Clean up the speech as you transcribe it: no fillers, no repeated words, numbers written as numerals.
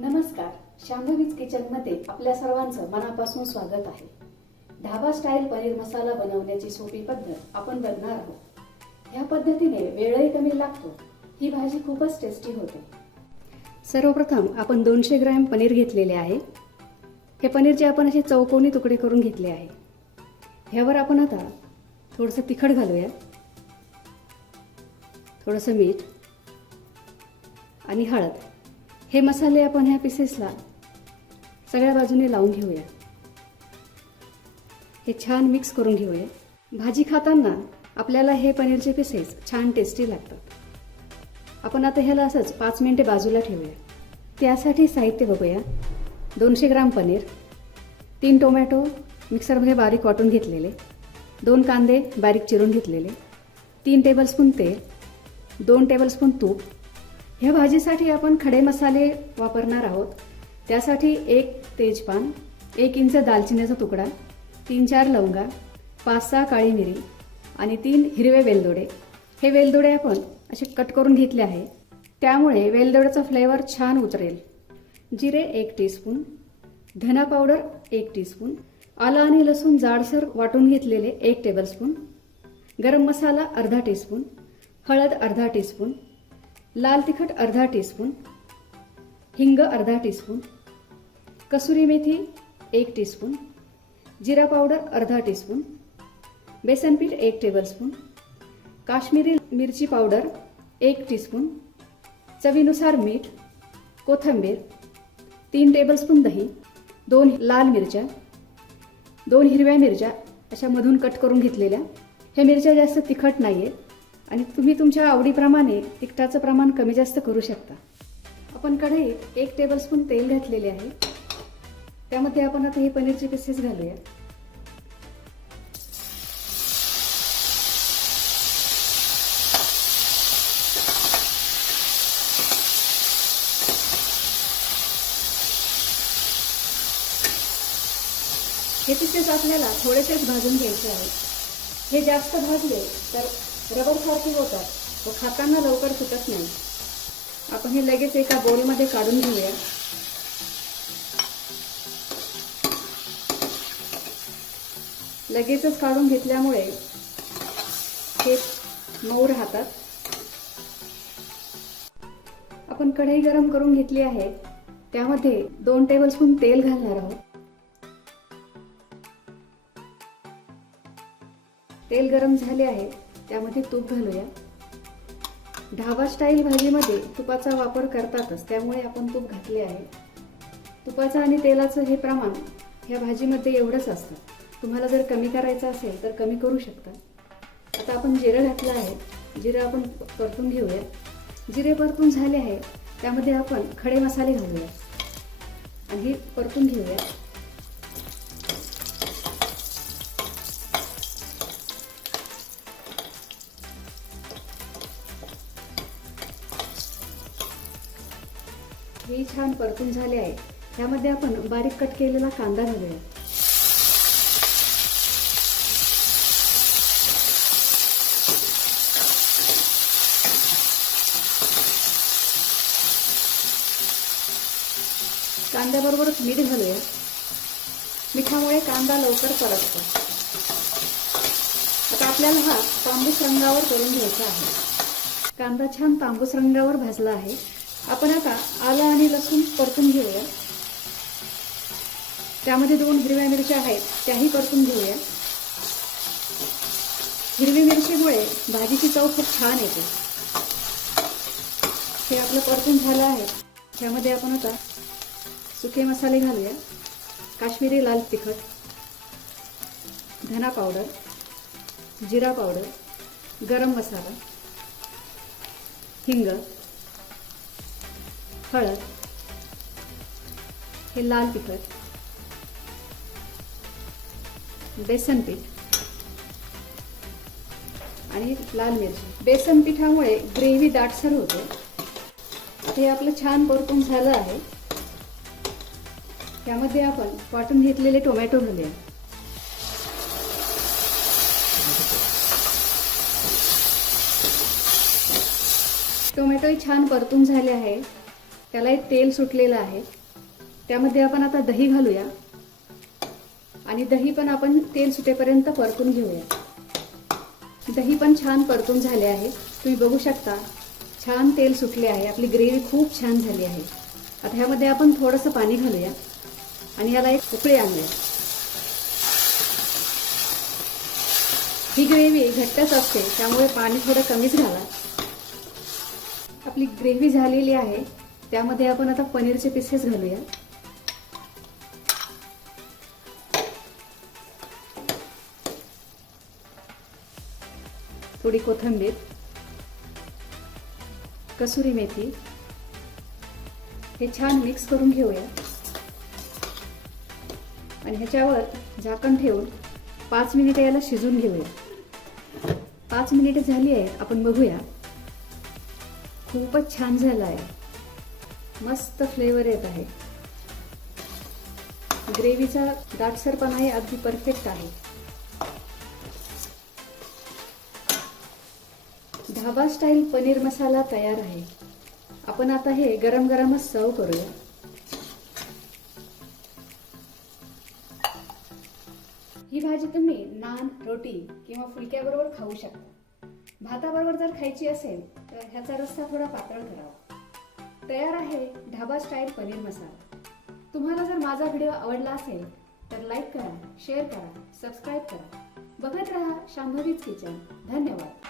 नमस्कार, शांभवीज किचनमध्ये आपल्या सर्वांचं मनापासून स्वागत आहे. ढाबा स्टाईल पनीर मसाला बनवण्याची सोपी पद्धत आपण बघणार आहोत. ह्या पद्धतीने वेळही कमी लागतो. ही भाजी खूपच टेस्टी होते. सर्वप्रथम आपण 200 ग्रॅम पनीर घेतलेले आहे. हे पनीरचे आपण असे चौकोनी तुकडे करून घेतले आहे. ह्यावर आपण आता थोडंसं तिखट घालूया, थोडंसं मीठ आणि हळद. हे मसाले आपण ह्या पीसेसला सगळ्या बाजूने लावून घेऊया. हे छान मिक्स करून घेऊया. भाजी खाताना आपल्याला हे पनीरचे पीसेस छान टेस्टी लागतात. आपण आता ह्याला असंच 5 मिनिटे बाजूला ठेवूया. त्यासाठी साहित्य बघूया. 200 ग्राम पनीर, 3 टोमॅटो मिक्सरमध्ये बारीक वाटून घेतलेले, 2 कांदे बारीक चिरून घेतलेले, 3 टेबलस्पून तेल, 2 टेबलस्पून तूप. ह्या भाजीसाठी आपण खडे मसाले वापरणार आहोत. त्यासाठी 1 तेजपान, 1 इंच दालचिनीचा तुकडा, 3-4 लवंगा, 5-6 काळी मिरी आणि 3 हिरवे वेलदोडे. हे वेलदोडे आपण असे कट करून घेतले आहे, त्यामुळे वेलदोड्याचा फ्लेवर छान उतरेल. जिरे 1 टीस्पून, धना पावडर 1 टीस्पून, आलं आणि लसूण जाडसर वाटून घेतलेले 1 टेबलस्पून, गरम मसाला अर्धा टीस्पून, हळद अर्धा टीस्पून, लाल तिखट अर्धा टीस्पून, हिंग अर्धा टीस्पून, कसुरी मेथी 1 टीस्पून, जिरा पावडर अर्धा टीस्पून, बेसन पीठ 1 टेबलस्पून, काश्मीरी मिरची पावडर 1 टीस्पून, चवीनुसार मीठ, कोथिंबीर, 3 टेबलस्पून दही, 2 लाल मिरच्या, 2 हिरव्या मिरच्या अशा मधून कट करून घेतलेल्या. हे मिरच्या जास्त तिखट नाही आहेत आणि तुम्ही तुमच्या आवडीप्रमाणे तिखटाचं प्रमाण कमी जास्त करू शकता. आपण कढईत 1 टेबलस्पून तेल घातलेले आहे. त्यामध्ये आपण आता हे पनीरचे पीसेस घालूया. हे पीसेस आपल्याला थोडेसेच भाजून घ्यायचे आहेत. हे जास्त भाजले तर रबरसारखे होतात व खाताना लवकर सुटत नाही. आपण हे लगेच एका बोलमध्ये काढून घेऊया. लगेचच काढून घेतल्यामुळे हे मऊ राहतात. आपण कढई गरम करून घेतली आहे. त्यामध्ये 2 टेबलस्पून तेल घालणार आहोत. तेल गरम झाले आहे. त्यामध्ये तूप घालूया. ढाबा स्टाईल भाजीमध्ये तुपाचा वापर करतातच, त्यामुळे आपण तूप घातले आहे. तुपाचं आणि तेलाचं हे प्रमाण ह्या भाजीमध्ये एवढंच असतं. तुम्हाला जर कमी करायचं असेल तर कमी करू शकता. आता आपण जिरं घातलं आहे. जिरं आपण परतून घेऊया. जिरे परतून झाले आहे. त्यामध्ये आपण खडे मसाले घालूया आणि हे परतून घेऊया. हे छान परतून झाले आहे. त्यामध्ये आपण बारीक कट केलेला कांदा घालूया. कांद्याबरोबरच मीठ घालूया. मिठामुळे कांदा लवकर परततो. आता आपल्याला हा तांबूस रंगावर करून घ्यायचा आहे. कांदा छान तांबूस रंगावर भाजला आहे. आपण आता आलं आणि लसूण परतून घेऊया. त्यामध्ये 2 हिरव्या मिरच्या आहेत, त्याही परतून घेऊया. हिरवी मिरचीमुळे भाजीची चव खूप छान येते. हे आपलं परतून झालं आहे. त्यामध्ये आपण आता सुके मसाले घालूया. काश्मीरी लाल तिखट, धना पावडर, जिरा पावडर, गरम मसाला, हिंग, हळद, हे लाल तिखट, बेसन पीठ आणि लाल मिरची. बेसन पिठामुळे ग्रेव्ही दाटसर होते. हे आपलं छान परतून झालं आहे. त्यामध्ये आपण वाटून घेतलेले टोमॅटो घालूया. टोमॅटोही छान परतून झाले आहे. त्याला एक तेल सुटलेलं आहे. त्यामध्ये आपण आता दही घालूया आणि दही पण आपण तेल सुटेपर्यंत परतून घेऊया. दही पण छान परतून झाले आहे. तुम्ही बघू शकता छान तेल सुटले आहे. आपली ग्रेव्ही खूप छान झाली आहे. आता ह्यामध्ये आपण थोडंसं पाणी घालूया आणि याला एक उकळी आणूया. ही ग्रेव्ही घट्टच असते त्यामुळे पाणी थोडं कमीच घाला. आपली ग्रेव्ही झालेली आहे. त्यामध्ये आपण आता पनीरचे पीसेस घालूया. थोडी कोथिंबीर, कसुरी मेथी हे छान मिक्स करून घेऊया आणि ह्याच्यावर झाकण ठेवून 5 मिनिटे याला शिजून घेऊया. 5 मिनिटे झाली आहेत. आपण बघूया. खूपच छान झालं आहे. मस्त फ्लेवर येत आहे. ग्रेव्हीचा दाटसरपणाही अगदी परफेक्ट आहे. ढाबा स्टाईल पनीर मसाला तयार आहे. आपण आता हे गरम गरमच सर्व करूया. ही भाजी तुम्ही नान, रोटी किंवा फुलक्याबरोबर खाऊ शकता. भाताबरोबर जर खायची असेल तर ह्याचा रस्सा थोडा पातळ करावा. तयार आहे ढाबा स्टाईल पनीर मसाला. तुम्हाला जर माझा व्हिडिओ आवडला असेल तर लाईक करा, शेअर करा, सबस्क्राईब करा. बघत रहा शांभवीज किचन. धन्यवाद.